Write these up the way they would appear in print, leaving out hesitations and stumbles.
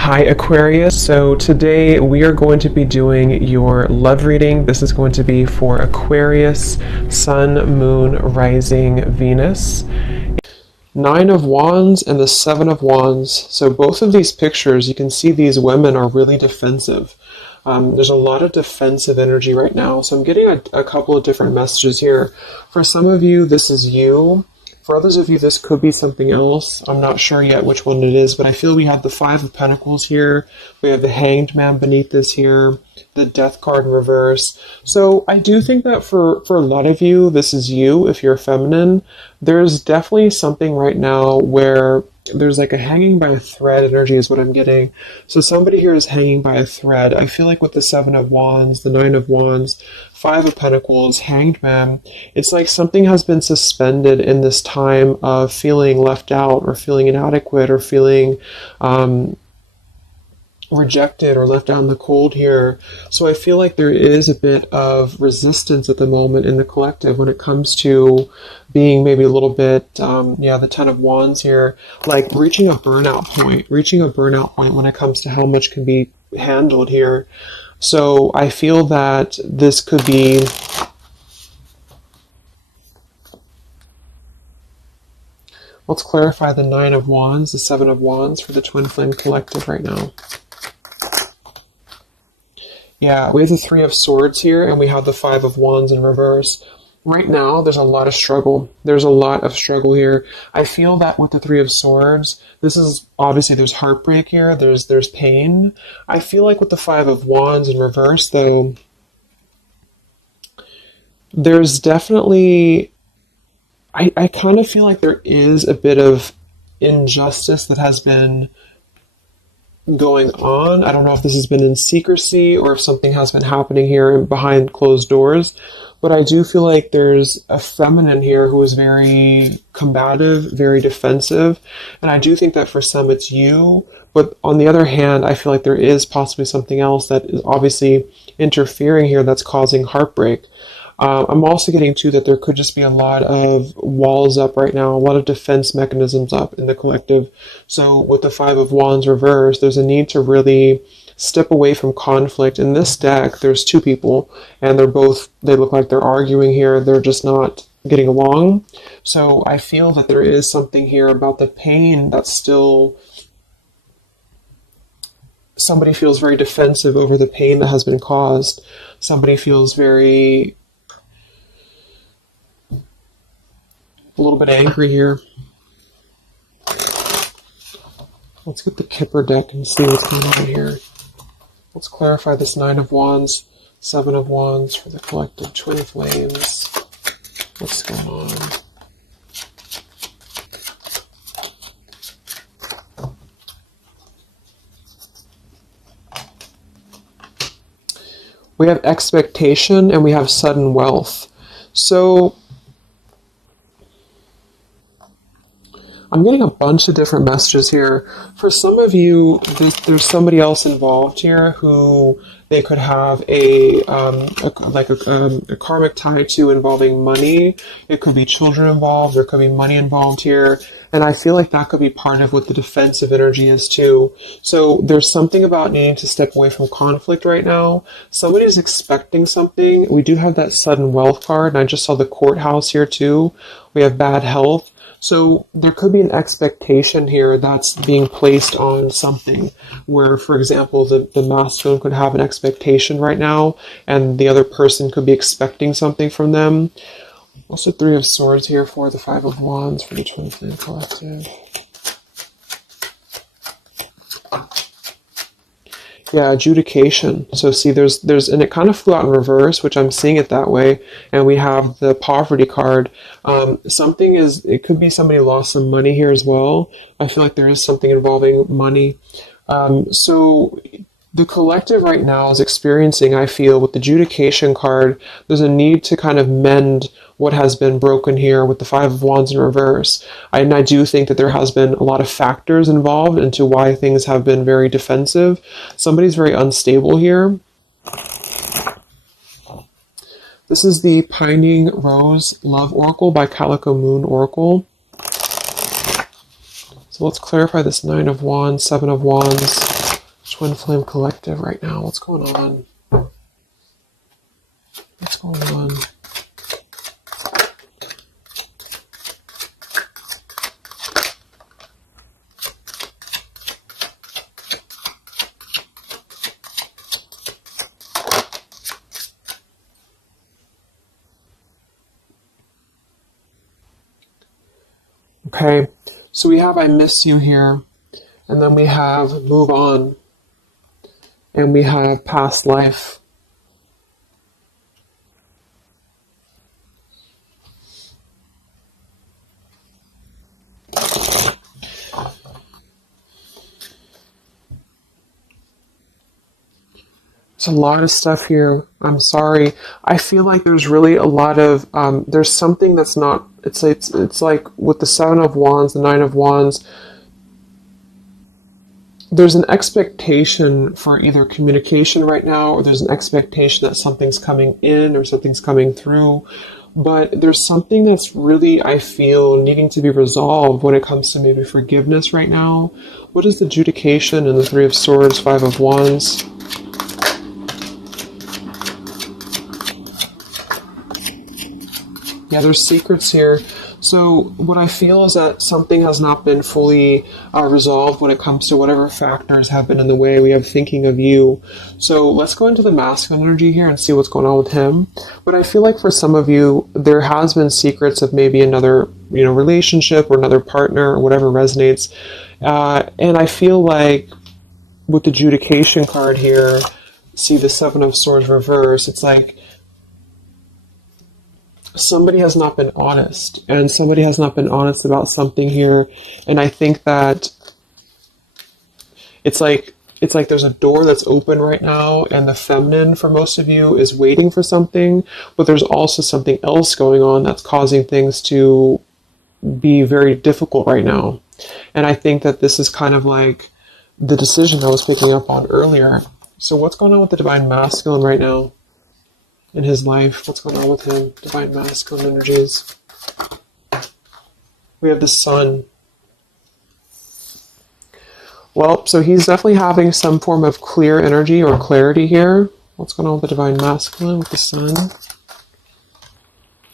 Hi Aquarius, so today we are going to be doing your love reading. This is going to be for Aquarius, Sun, Moon, Rising, Venus. Nine of Wands and the Seven of Wands. So both of these pictures, you can see these women are really defensive. There's a lot of defensive energy right now. So I'm getting a couple of different messages here. For some of you, this is you. For others of you, this could be something else. I'm not sure yet which one it is, but I feel we have the Five of Pentacles here. We have the Hanged Man beneath this here, the Death card in reverse. So I do think that for a lot of you, this is you, if you're feminine. There's definitely something right now where there's like a hanging by a thread energy is what I'm getting. So somebody here is hanging by a thread. I feel like with the Seven of Wands, the Nine of Wands, Five of Pentacles, Hanged Man, it's like something has been suspended in this time of feeling left out or feeling inadequate or feeling rejected or left out in the cold here. So I feel like there is a bit of resistance at the moment in the collective when it comes to being maybe a little bit, the Ten of Wands here, like reaching a burnout point when it comes to how much can be handled here. So I feel that this could be let's clarify the Nine of Wands, the Seven of Wands for the Twin Flame Collective right now. Yeah, we have the Three of Swords here, and we have the Five of Wands in reverse. Right now, there's a lot of struggle. There's a lot of struggle here. I feel that with the Three of Swords, this is, obviously there's heartbreak here, there's pain. I feel like with the Five of Wands in reverse, though, there's definitely, I kind of feel like there is a bit of injustice that has been going on. I don't know if this has been in secrecy or if something has been happening here behind closed doors, but I do feel like there's a feminine here who is very combative, very defensive, and I do think that for some it's you, but on the other hand, I feel like there is possibly something else that is obviously interfering here that's causing heartbreak. I'm also getting to that there could just be a lot of walls up right now, a lot of defense mechanisms up in the collective. So with the Five of Wands reversed, there's a need to really step away from conflict. In this deck, there's two people, and they look like they're arguing here. They're just not getting along. So I feel that there is something here about the pain that's still... Somebody feels very defensive over the pain that has been caused. Somebody feels very... a little bit angry here. Let's get the Kipper deck and see what's going on here. Let's clarify this Nine of Wands, Seven of Wands for the collective Twin Flames. What's going on? We have expectation and we have sudden wealth. So I'm getting a bunch of different messages here. For some of you, there's somebody else involved here who they could have a karmic tie to involving money. It could be children involved. There could be money involved here. And I feel like that could be part of what the defensive energy is too. So there's something about needing to step away from conflict right now. Somebody's expecting something. We do have that sudden wealth card, and I just saw the courthouse here too. We have bad health. So there could be an expectation here that's being placed on something where, for example, the masculine could have an expectation right now and the other person could be expecting something from them. What's the Three of Swords here for the Five of Wands for the Twin Flame Collective? Yeah, adjudication. So see, there's, and it kind of flew out in reverse, which I'm seeing it that way. And we have the poverty card. It could be somebody lost some money here as well. I feel like there is something involving money. So the collective right now is experiencing, I feel, with the adjudication card, there's a need to kind of mend what has been broken here with the Five of Wands in reverse. And I do think that there has been a lot of factors involved into why things have been very defensive. Somebody's very unstable here. This is the Pining Rose Love Oracle by Calico Moon Oracle. So let's clarify this Nine of Wands, Seven of Wands, Twin Flame Collective right now. What's going on? What's going on? Okay, so we have I miss you here, and then we have move on, and we have past life. There's a lot of stuff here. I'm sorry. I feel like there's really a lot of, there's something that's not, it's like with the Seven of Wands, the Nine of Wands, there's an expectation for either communication right now, or there's an expectation that something's coming in or something's coming through. But there's something that's really, I feel, needing to be resolved when it comes to maybe forgiveness right now. What is the adjudication in the Three of Swords, Five of Wands? Yeah, there's secrets here. So what I feel is that something has not been fully resolved when it comes to whatever factors have been in the way. We have thinking of you. So let's go into the masculine energy here and see what's going on with him. But I feel like for some of you, there has been secrets of maybe another, relationship or another partner or whatever resonates. And I feel like with the adjudication card here, see the Seven of Swords reverse, it's like somebody has not been honest, and somebody has not been honest about something here. And I think that it's like there's a door that's open right now, and the feminine for most of you is waiting for something, but there's also something else going on that's causing things to be very difficult right now. And I think that this is kind of like the decision I was picking up on earlier. So what's going on with the Divine Masculine right now in his life? What's going on with him? Divine Masculine energies. We have the Sun. Well, so he's definitely having some form of clear energy or clarity here. What's going on with the Divine Masculine with the Sun?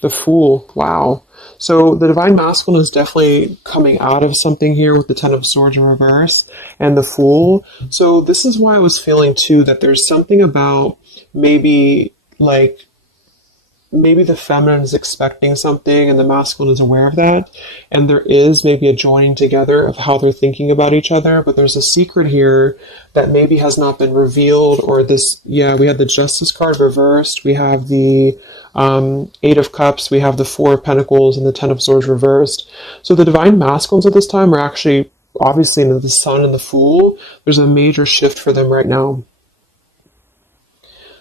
The Fool. Wow. So the Divine Masculine is definitely coming out of something here with the Ten of Swords in reverse and the Fool. So this is why I was feeling too that there's something about maybe the feminine is expecting something and the masculine is aware of that, and there is maybe a joining together of how they're thinking about each other, but there's a secret here that maybe has not been revealed. Or this, yeah, we have the Justice card reversed, we have the Eight of Cups, we have the Four of Pentacles, and the Ten of Swords reversed. So the Divine Masculines at this time are actually obviously into the Sun and the Fool. There's a major shift for them right now.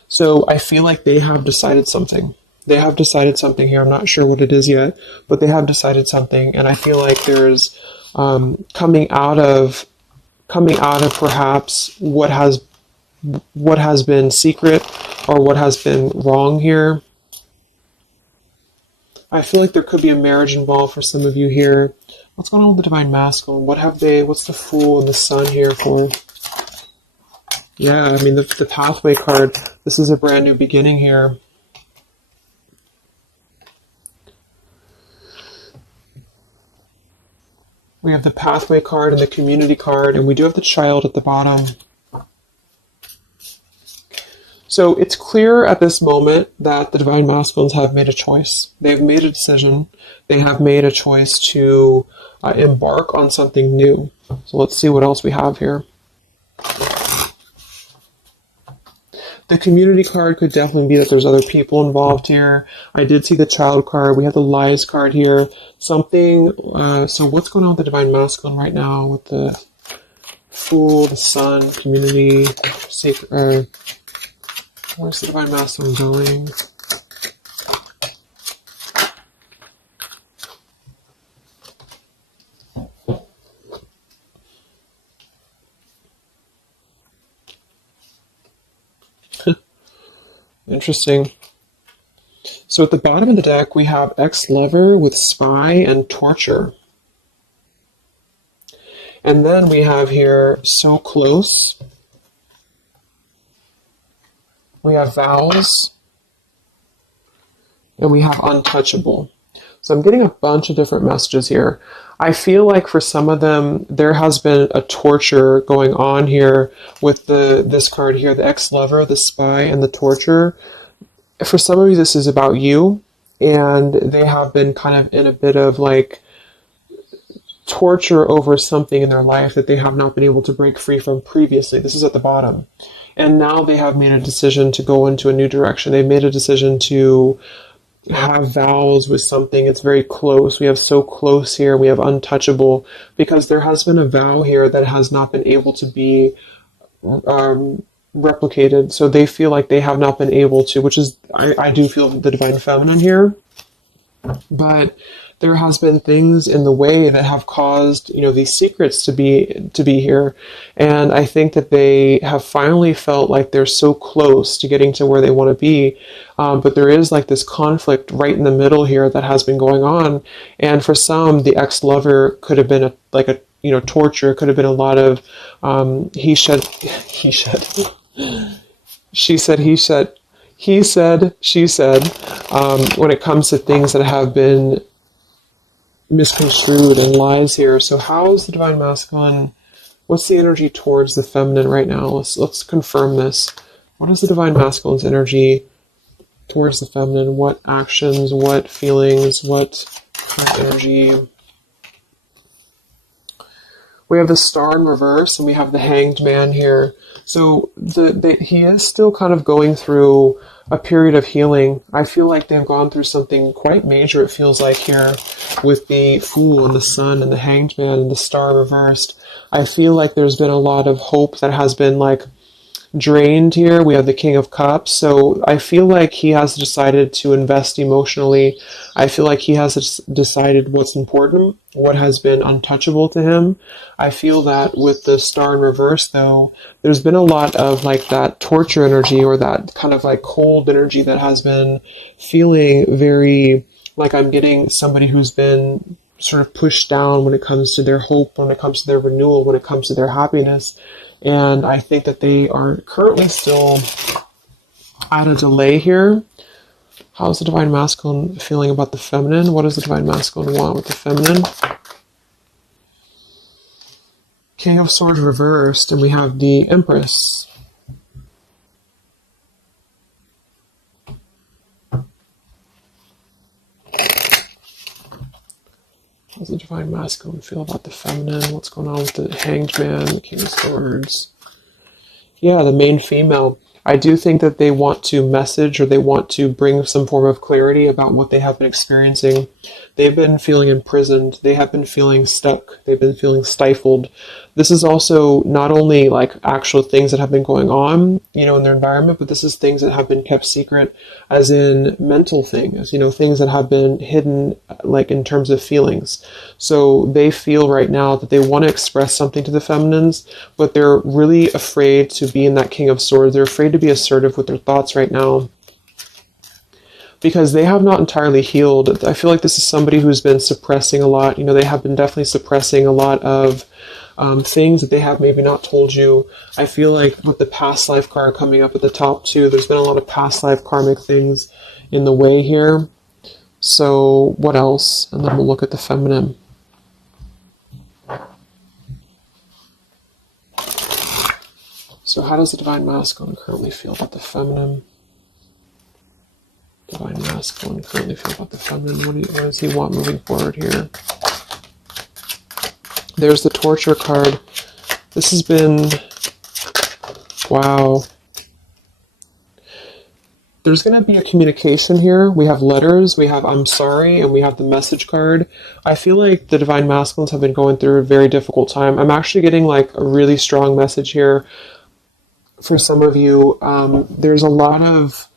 So I feel like they have decided something. They have decided something here. I'm not sure what it is yet, but they have decided something. And I feel like there's coming out of perhaps what has been secret or what has been wrong here. I feel like there could be a marriage involved for some of you here. What's going on with the Divine Masculine? What's the Fool and the Sun here for? Yeah, I mean, the Pathway card, this is a brand new beginning here. We have the Pathway card and the Community card, and we do have the Child at the bottom. So it's clear at this moment that the Divine Masculines have made a choice. They've made a decision. They have made a choice to embark on something new. So let's see what else we have here. The Community card could definitely be that there's other people involved here. I did see the Child card. We have the Lies card here. Something, so what's going on with the Divine Masculine right now with the Fool, the Sun, Community, Sacred, where's the Divine Masculine going? Interesting. So at the bottom of the deck, we have ex-lover with spy and torture. And then we have here so close We have vows, and we have untouchable. So I'm getting a bunch of different messages here. I feel like for some of them, there has been a torture going on here with this card here, the ex-lover, the spy, and the torture. For some of you, this is about you, and they have been kind of in a bit of like torture over something in their life that they have not been able to break free from previously. This is at the bottom. And now they have made a decision to go into a new direction. They've made a decision to have vows with something. It's very close. We have so close here. We have untouchable, because there has been a vow here that has not been able to be replicated. So they feel like they have not been able to, which is, I do feel the divine feminine here. But there has been things in the way that have caused, these secrets to be here. And I think that they have finally felt like they're so close to getting to where they want to be. But there is like this conflict right in the middle here that has been going on. And for some, the ex-lover could have been torture. It could have been a lot of he said, she said, he said, he said, she said, when it comes to things that have been misconstrued and lies here. So how is the divine masculine? What's the energy towards the feminine right now? Let's confirm this. What is the divine masculine's energy towards the feminine? What actions, what feelings, what energy? We have the Star in reverse, and we have the Hanged Man here. So he is still kind of going through a period of healing. I feel like they've gone through something quite major, it feels like, here with the Fool and the Sun and the Hanged Man and the Star reversed. I feel like there's been a lot of hope that has been like drained here. We have the King of Cups. So I feel like he has decided to invest emotionally. I feel like he has decided what's important, what has been untouchable to him. I feel that with the Star in reverse, though, there's been a lot of like that torture energy, or that kind of like cold energy that has been feeling very like I'm getting somebody who's been sort of pushed down when it comes to their hope, when it comes to their renewal, when it comes to their happiness. And I think that they are currently still at a delay here. How's the divine masculine feeling about the feminine? What does the divine masculine want with the feminine? King of Swords reversed, and we have the Empress. How's the divine masculine feel about the feminine? What's going on with the Hanged Man, the King of Swords? Yeah, the main female. I do think that they want to message, or they want to bring some form of clarity about what they have been experiencing. They've been feeling imprisoned. They have been feeling stuck. They've been feeling stifled. This is also not only like actual things that have been going on, in their environment, but this is things that have been kept secret, as in mental things, things that have been hidden, like in terms of feelings. So they feel right now that they want to express something to the feminines, but they're really afraid to be in that King of Swords. They're afraid to be assertive with their thoughts right now, because they have not entirely healed. I feel like this is somebody who's been suppressing a lot. They have been definitely suppressing a lot of things that they have maybe not told you. I feel like with the past life card coming up at the top too, there's been a lot of past life karmic things in the way here. So what else? And then we'll look at the feminine. So how does the divine masculine currently feel about the feminine? Divine masculine currently feel about the feminine. What does he want moving forward here? There's the torture card. This has been, wow. There's going to be a communication here. We have letters, we have I'm sorry, and we have the message card. I feel like the divine masculines have been going through a very difficult time. I'm actually getting like a really strong message here for some of you. There's a lot of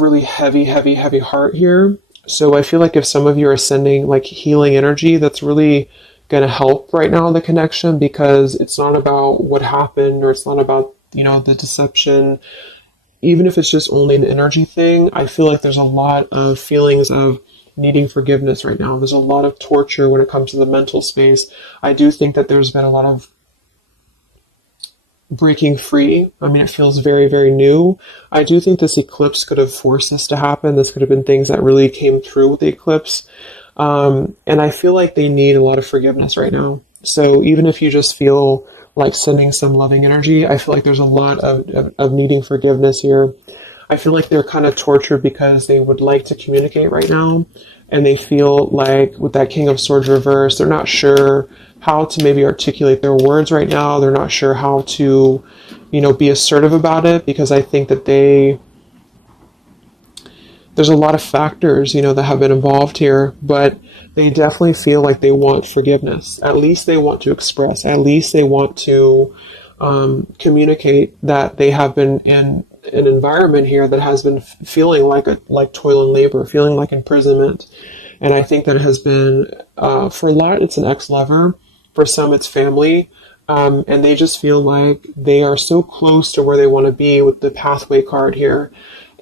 really heavy heart here. So I feel like if some of you are sending like healing energy, that's really going to help right now, the connection, because it's not about what happened, or it's not about, the deception. Even if it's just only an energy thing, I feel like there's a lot of feelings of needing forgiveness right now. There's a lot of torture when it comes to the mental space. I do think that there's been a lot of breaking free. I mean, it feels very, very new. I do think this eclipse could have forced this to happen. This could have been things that really came through with the eclipse. And I feel like they need a lot of forgiveness right now. So even if you just feel like sending some loving energy, I feel like there's a lot of needing forgiveness here. I feel like they're kind of tortured because they would like to communicate right now. And they feel like with that King of Swords reverse, they're not sure how to maybe articulate their words right now. They're not sure how to, be assertive about it, because I think that there's a lot of factors, that have been involved here, but they definitely feel like they want forgiveness. At least they want to express, at least they want to communicate that they have been in an environment here that has been feeling like toil and labor, feeling like imprisonment. And I think that it has been, for a lot, it's an ex-lover. For some, it's family. And they just feel like they are so close to where they want to be with the pathway card here.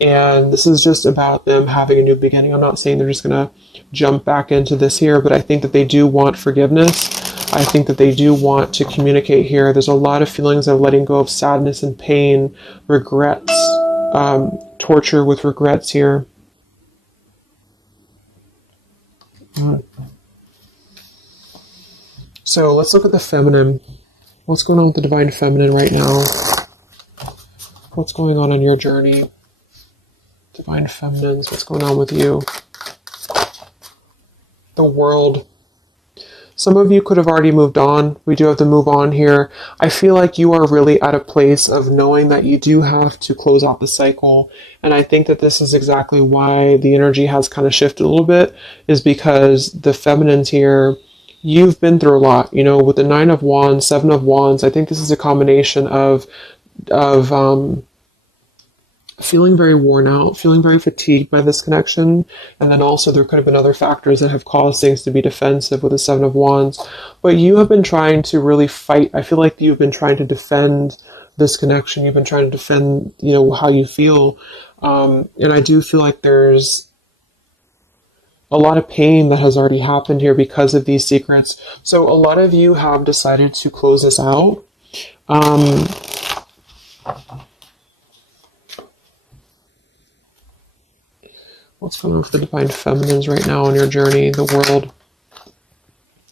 And this is just about them having a new beginning. I'm not saying they're just going to jump back into this here, but I think that they do want forgiveness. I think that they do want to communicate here. There's a lot of feelings of letting go of sadness and pain, regrets, torture with regrets here. So let's look at the feminine. What's going on with the divine feminine right now? What's going on your journey? Divine feminines, what's going on with you? The world. Some of you could have already moved on. We do have to move on here. I feel like you are really at a place of knowing that you do have to close out the cycle. And I think that this is exactly why the energy has kind of shifted a little bit, is because the feminines here, you've been through a lot, with the 9 of Wands, 7 of Wands. I think this is a combination of feeling very worn out, feeling very fatigued by this connection. And then also there could have been other factors that have caused things to be defensive with the 7 of Wands. But you have been trying to really fight. I feel like you've been trying to defend this connection. You've been trying to defend, how you feel. And I do feel like there's a lot of pain that has already happened here because of these secrets. So a lot of you have decided to close this out. What's going on with the divine feminines right now on your journey? The world.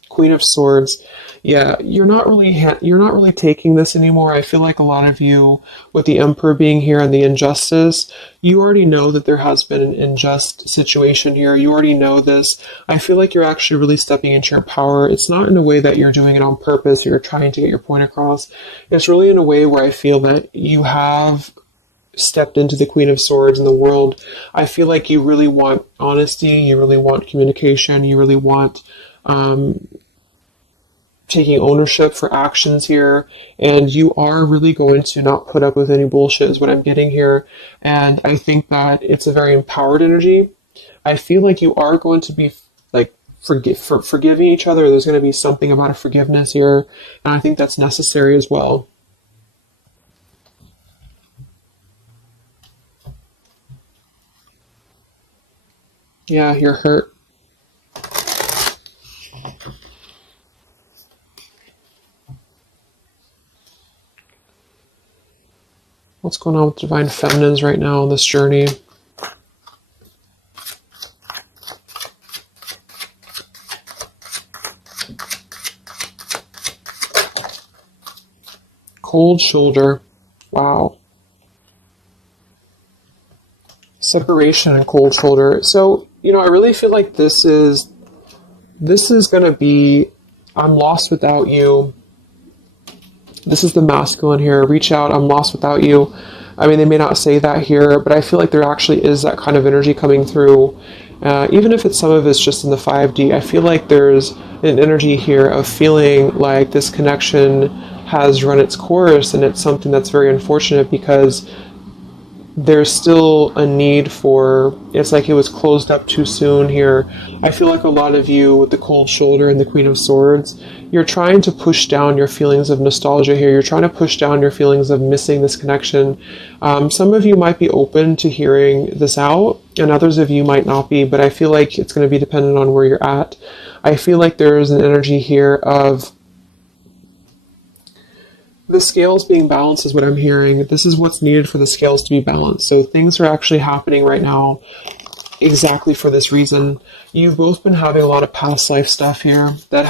Queen of Swords. Yeah, you're not really taking this anymore. I feel like a lot of you, with the Emperor being here and the injustice, you already know that there has been an unjust situation here. You already know this. I feel like you're actually really stepping into your power. It's not in a way that you're doing it on purpose or you're trying to get your point across. It's really in a way where I feel that you have stepped into the Queen of Swords in the world. I feel like you really want honesty, you really want communication, you really want taking ownership for actions here, and you are really going to not put up with any bullshit is what I'm getting here. And I think that it's a very empowered energy. I feel like you are going to be like forgiving each other. There's going to be something about a forgiveness here, and I think that's necessary as well. Yeah, you're hurt. What's going on with divine feminines right now on this journey? Cold shoulder. Wow. Separation and cold shoulder. So, I really feel like this is going to be, I'm lost without you. This is the masculine here. Reach out, I'm lost without you. I mean, they may not say that here, but I feel like there actually is that kind of energy coming through. Even if some of it's just in the 5D, I feel like there's an energy here of feeling like this connection has run its course, and it's something that's very unfortunate because there's still a need for, it's like it was closed up too soon here. I feel like a lot of you with the cold shoulder and the Queen of Swords, you're trying to push down your feelings of nostalgia here. You're trying to push down your feelings of missing this connection. Some of you might be open to hearing this out, and others of you might not be, but I feel like it's going to be dependent on where you're at. I feel like there's an energy here of the scales being balanced is what I'm hearing. This is what's needed for the scales to be balanced. So things are actually happening right now exactly for this reason. You've both been having a lot of past life stuff here that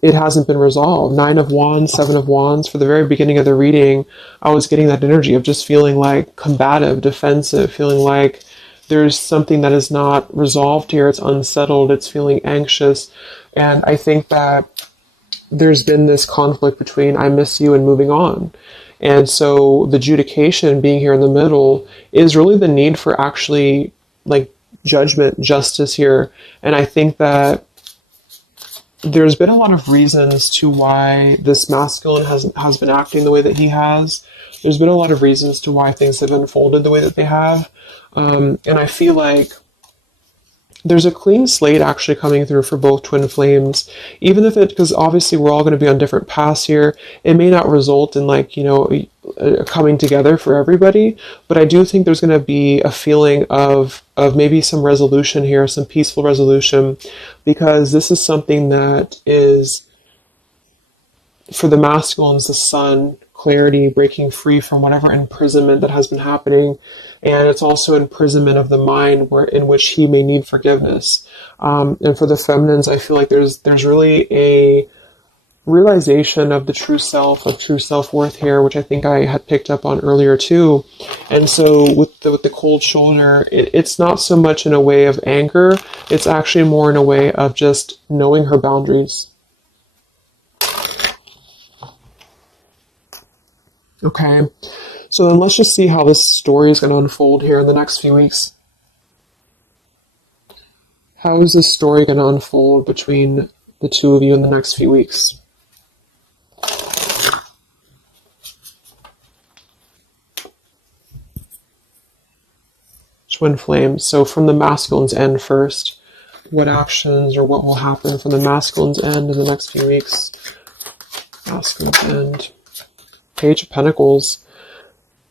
it hasn't been resolved. 9 of Wands, 7 of Wands. For the very beginning of the reading, I was getting that energy of just feeling like combative, defensive, feeling like there's something that is not resolved here. It's unsettled. It's feeling anxious. And I think that there's been this conflict between I miss you and moving on. And so the adjudication being here in the middle is really the need for actually like judgment, justice here. And I think that there's been a lot of reasons to why this masculine has been acting the way that he has. There's been a lot of reasons to why things have unfolded the way that they have. And I feel like there's a clean slate actually coming through for both twin flames, even if because obviously we're all going to be on different paths here. It may not result in like, a coming together for everybody, but I do think there's going to be a feeling of maybe some resolution here, some peaceful resolution, because this is something that is, for the masculines, the sun, clarity, breaking free from whatever imprisonment that has been happening. And it's also imprisonment of the mind in which he may need forgiveness. And for the feminines, I feel like there's really a realization of the true self, of true self-worth here, which I think I had picked up on earlier too. And so with the cold shoulder, it's not so much in a way of anger, it's actually more in a way of just knowing her boundaries. Okay, so then let's just see how this story is going to unfold here in the next few weeks. How is this story going to unfold between the two of you in the next few weeks? Twin flames. So from the masculine's end first, what actions or what will happen from the masculine's end in the next few weeks? Masculine's end. Page of Pentacles.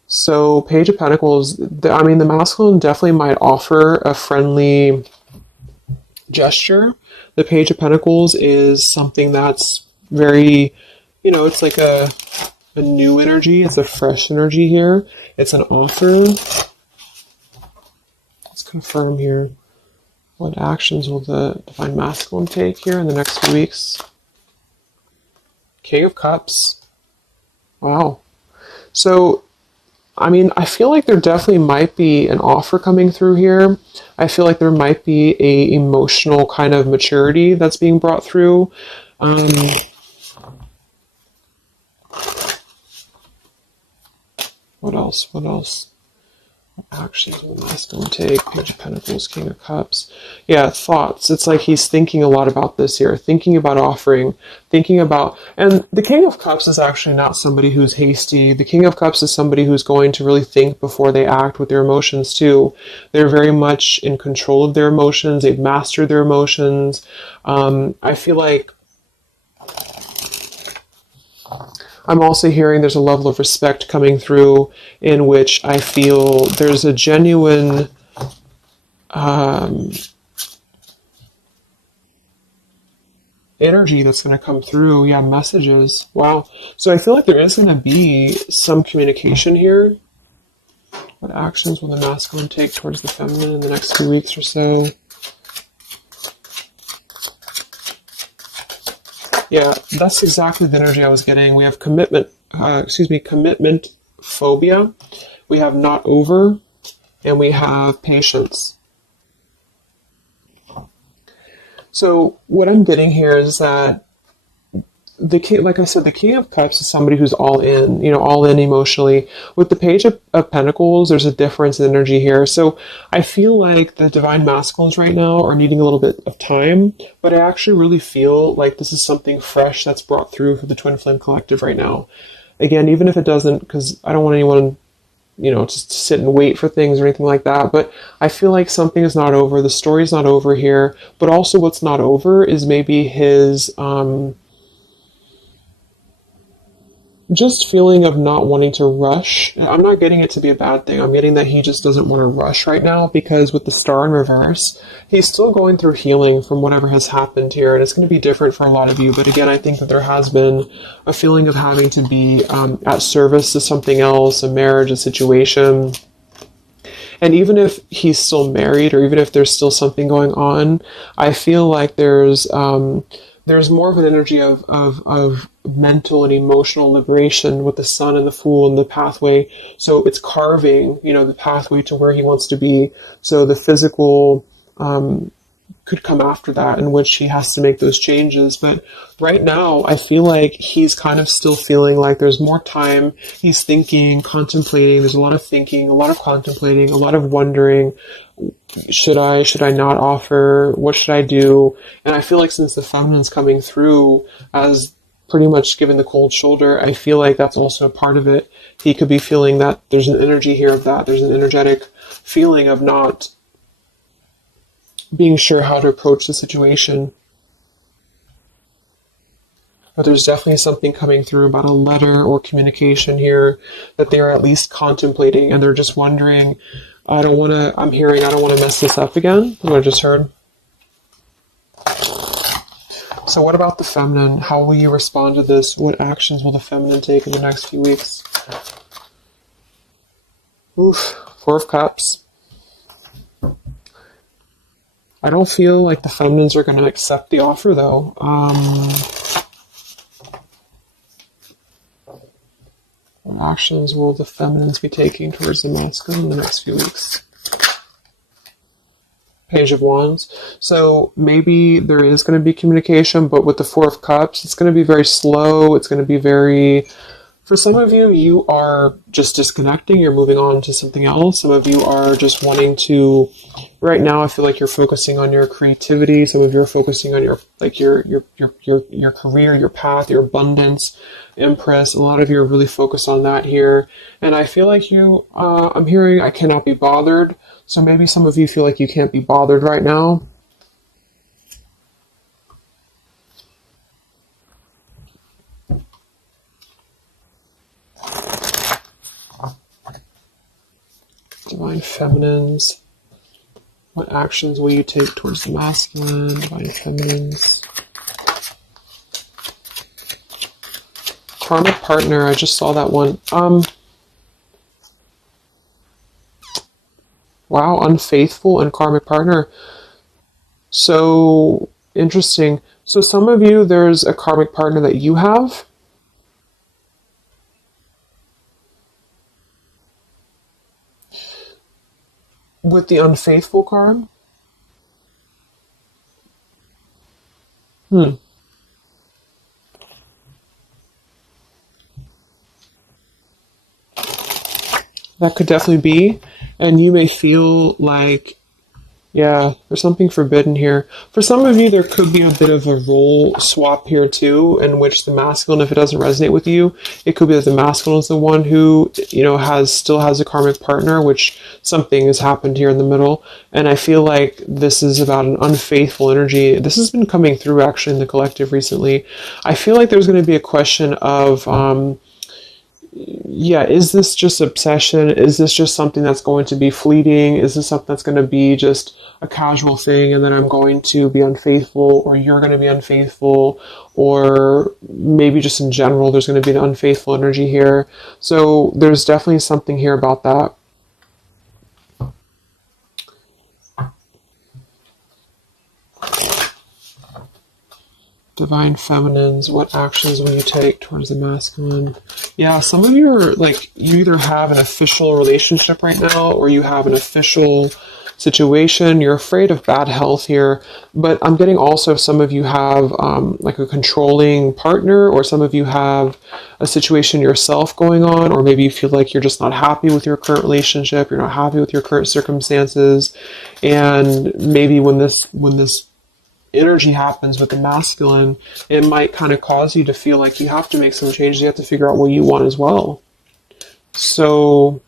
So Page of Pentacles, the masculine definitely might offer a friendly gesture. The Page of Pentacles is something that's very, it's like a new energy. It's a fresh energy here. It's an offer. Let's confirm here. What actions will the divine masculine take here in the next few weeks? King of Cups. Wow. So, I feel like there definitely might be an offer coming through here. I feel like there might be a emotional kind of maturity that's being brought through. What else? What actions will the masculine take? Page of Pentacles, King of Cups. Yeah, thoughts. It's like he's thinking a lot about this here, thinking about offering, and the King of Cups is actually not somebody who's hasty. The King of Cups is somebody who's going to really think before they act with their emotions too. They're very much in control of their emotions. They've mastered their emotions. I feel like I'm also hearing there's a level of respect coming through in which I feel there's a genuine energy that's going to come through. Yeah, messages. Wow. So I feel like there is going to be some communication here. What actions will the masculine take towards the feminine in the next few weeks or so? Yeah, that's exactly the energy I was getting. We have commitment phobia. We have not over, and we have patience. So what I'm getting here is that the king, like I said, the King of Cups is somebody who's all in, all in emotionally. With the Page of Pentacles, there's a difference in energy here. So I feel like the divine masculines right now are needing a little bit of time, but I actually really feel like this is something fresh that's brought through for the Twin Flame Collective right now. Again, even if it doesn't, because I don't want anyone, just to sit and wait for things or anything like that, but I feel like something is not over. The story's not over here, but also what's not over is maybe his, just feeling of not wanting to rush. I'm not getting it to be a bad thing. I'm getting that he just doesn't want to rush right now, because with the star in reverse, he's still going through healing from whatever has happened here, and it's going to be different for a lot of you. But again, I think that there has been a feeling of having to be at service to something else, a marriage, a situation. And even if he's still married, or even if there's still something going on, I feel like there's more of an energy of mental and emotional liberation with the sun and the fool and the pathway. So it's carving, the pathway to where he wants to be. So the physical could come after that, in which he has to make those changes. But right now, I feel like he's kind of still feeling like there's more time. He's thinking, contemplating. There's a lot of thinking, a lot of contemplating, a lot of wondering. Should I not offer? What should I do? And I feel like since the feminine's coming through as pretty much given the cold shoulder, I feel like that's also a part of it. He could be feeling that there's an energy here of that. There's an energetic feeling of not being sure how to approach the situation. But there's definitely something coming through about a letter or communication here that they're at least contemplating, and they're just wondering, I don't want to mess this up again, what I just heard. So what about the feminine? How will you respond to this? What actions will the feminine take in the next few weeks? Oof, Four of Cups. I don't feel like the feminines are going to accept the offer, though. What actions will the feminines be taking towards the masculine in the next few weeks? Page of Wands. So maybe there is going to be communication, but with the Four of Cups, it's going to be very slow. It's going to be very... For some of you, you are just disconnecting. You're moving on to something else. Some of you are just wanting to... Right now, I feel like you're focusing on your creativity. Some of you are focusing on your career, your path, your abundance, Empress. A lot of you are really focused on that here. And I feel like I'm hearing I cannot be bothered. So maybe some of you feel like you can't be bothered right now. Divine Feminines. What actions will you take towards the masculine? Divine Feminines. Karmic partner. I just saw that one. Wow, unfaithful and karmic partner. So interesting. So some of you, there's a karmic partner that you have. With the unfaithful card. That could definitely be. And you may feel like, yeah, there's something forbidden here. For some of you, there could be a bit of a role swap here too, in which the masculine, if it doesn't resonate with you, it could be that the masculine is the one who, still has a karmic partner, which something has happened here in the middle. And I feel like this is about an unfaithful energy. This has been coming through actually in the collective recently. I feel like there's going to be a question of, is this just obsession? Is this just something that's going to be fleeting? Is this something that's going to be just a casual thing, and then I'm going to be unfaithful, or you're going to be unfaithful, or maybe just in general there's going to be an unfaithful energy here. So there's definitely something here about that. Divine Feminines, what actions will you take towards the masculine? Yeah, some of you are like, you either have an official relationship right now, or you have an official situation. You're afraid of bad health here, but I'm getting also some of you have like a controlling partner, or some of you have a situation yourself going on, or maybe you feel like you're just not happy with your current relationship, you're not happy with your current circumstances, and maybe when this energy happens with the masculine, it might kind of cause you to feel like you have to make some changes. You have to figure out what you want as well. So,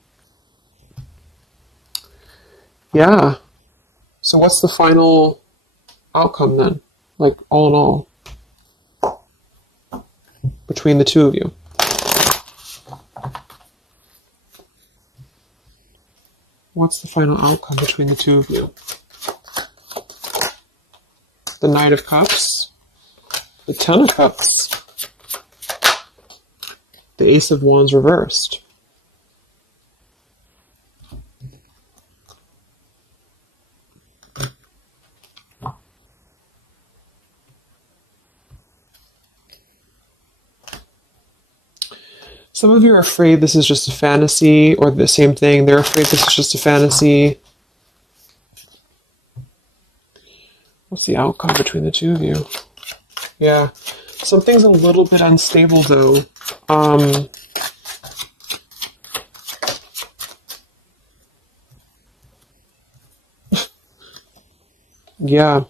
yeah. So what's the final outcome then? Like all in all, between the two of you? What's the final outcome between the two of you? The Knight of Cups, the Ten of Cups, the Ace of Wands reversed. Some of you are afraid this is just a fantasy, or the same thing, they're afraid this is just a fantasy. What's the outcome between the two of you? Yeah, something's a little bit unstable though. Yeah.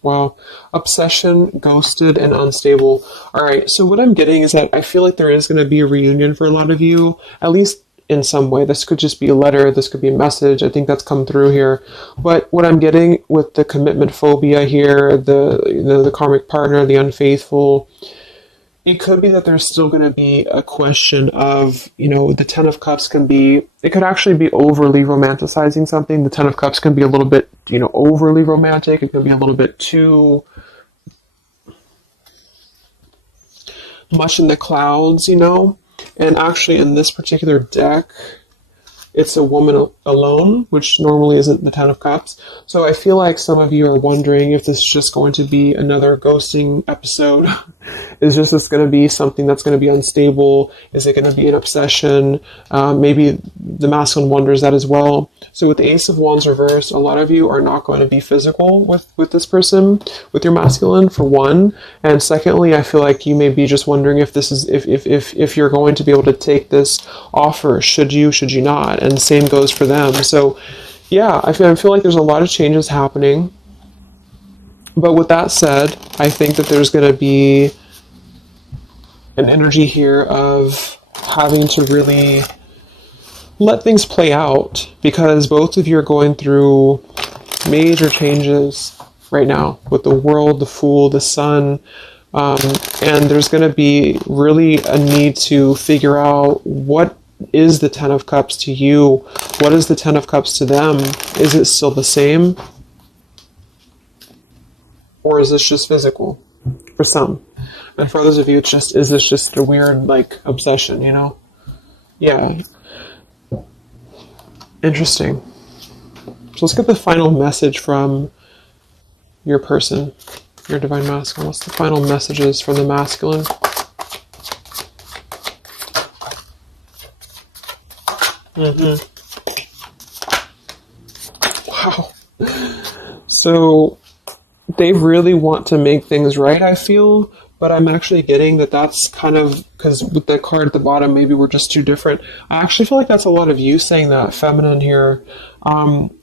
Wow. Obsession, ghosted, and unstable. All right. So what I'm getting is that I feel like there is going to be a reunion for a lot of you, at least in some way. This could just be a letter. This could be a message. I think that's come through here. But what I'm getting with the commitment phobia here, the karmic partner, the unfaithful, it could be that there's still going to be a question of, the Ten of Cups it could actually be overly romanticizing something. The Ten of Cups can be a little bit, overly romantic. It can be a little bit too much in the clouds, And actually in this particular deck, it's a woman alone, which normally isn't the Ten of Cups. So I feel like some of you are wondering if this is just going to be another ghosting episode. Is this going to be something that's going to be unstable? Is it going to be an obsession? Maybe the masculine wonders that as well. So with the Ace of Wands reversed, a lot of you are not going to be physical with this person, with your masculine, for one. And secondly, I feel like you may be just wondering if this is if you're going to be able to take this offer. Should you not? And same goes for them. So yeah, I feel like there's a lot of changes happening. But with that said, I think that there's going to be an energy here of having to really let things play out, because both of you are going through major changes right now with the World, the Fool, the Sun, and there's going to be really a need to figure out what is the Ten of Cups to you, what is the Ten of Cups to them. Is it still the same, or is this just physical for some? And for others of you, is this just a weird, obsession, Yeah. Interesting. So let's get the final message from your person, your divine masculine. What's the final messages from the masculine? Wow. So they really want to make things right, I feel, but I'm actually getting that that's kind of, because with the card at the bottom, maybe we're just too different. I actually feel like that's a lot of you saying that, feminine here.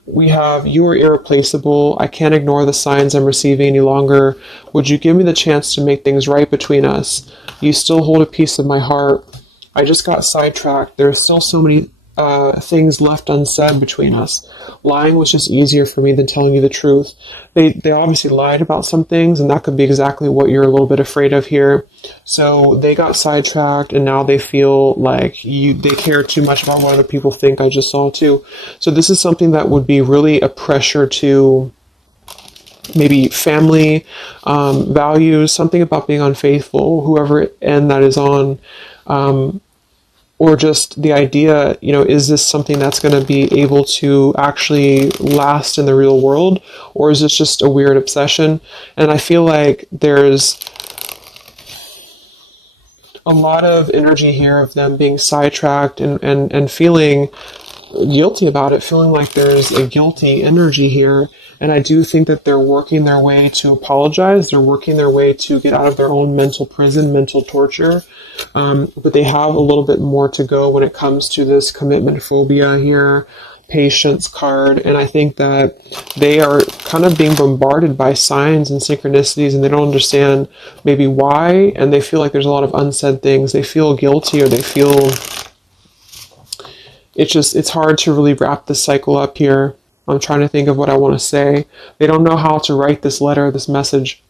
We have, you are irreplaceable. I can't ignore the signs I'm receiving any longer. Would you give me the chance to make things right between us? You still hold a piece of my heart. I just got sidetracked. There are still so many things left unsaid between us. Lying was just easier for me than telling you the truth. They obviously lied about some things, and that could be exactly what you're a little bit afraid of here. So they got sidetracked, and now they feel like they care too much about what other people think. I just saw too. So this is something that would be really a pressure to maybe family values, something about being unfaithful, whoever end that is on. Or just the idea, is this something that's going to be able to actually last in the real world? Or is this just a weird obsession? And I feel like there's a lot of energy here of them being sidetracked and feeling guilty about it, feeling like there's a guilty energy here. And I do think that they're working their way to apologize. They're working their way to get out of their own mental prison, mental torture. But they have a little bit more to go when it comes to this commitment phobia here, patience card. And I think that they are kind of being bombarded by signs and synchronicities, and they don't understand maybe why. And they feel like there's a lot of unsaid things. They feel guilty, or they feel it's hard to really wrap this cycle up here. I'm trying to think of what I want to say. They don't know how to write this letter, this message.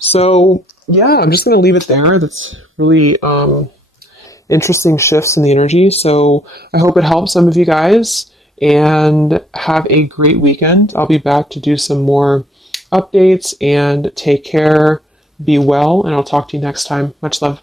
So yeah, I'm just going to leave it there. That's really interesting shifts in the energy. So I hope it helps some of you guys, and have a great weekend. I'll be back to do some more updates, and take care, be well, and I'll talk to you next time. Much love.